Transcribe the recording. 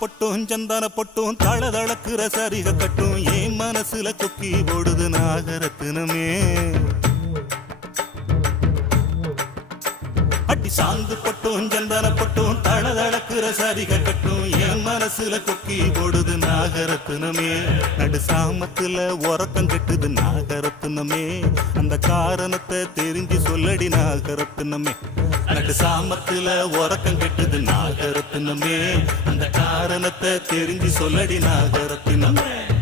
பொட்டும் சந்தான பொட்டும் தளதளக்குற சரிக கட்டும் என் மனசுல கொக்கி போடுது நாகரத்தினமே. அடி சாந்து பொட்டும் சந்தான பொட்டும் தளதளக்குற சரிக கட்டும் என் மனசுல கொக்கி போடுது நாகரத்தினமே. நடு சாமத்துல உறக்கம் கெட்டுது நாகரத்தினமே. அந்த காரணத்தை தெரிஞ்சு சொல்லடி நாகரத்தினமே. நடு சாமத்துல உறக்கம் கெட்டுது நாகரத்தினமே. அந்த காரணத்தை தெரிஞ்சு சொல்லடி நாகரத்தினமே.